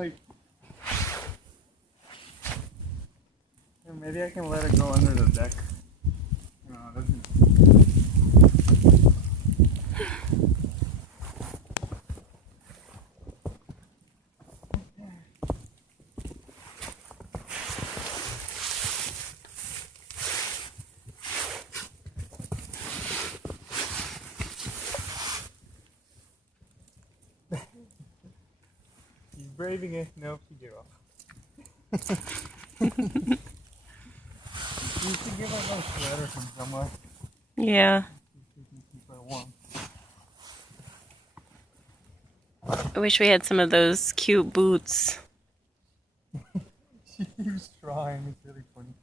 like, maybe I can let it go under the deck. No, it doesn't. He's braving it. No, he gave up. You should give us a sweater from somewhere. Yeah. You can keep her warm. I wish we had some of those cute boots. She keeps trying. It's really funny.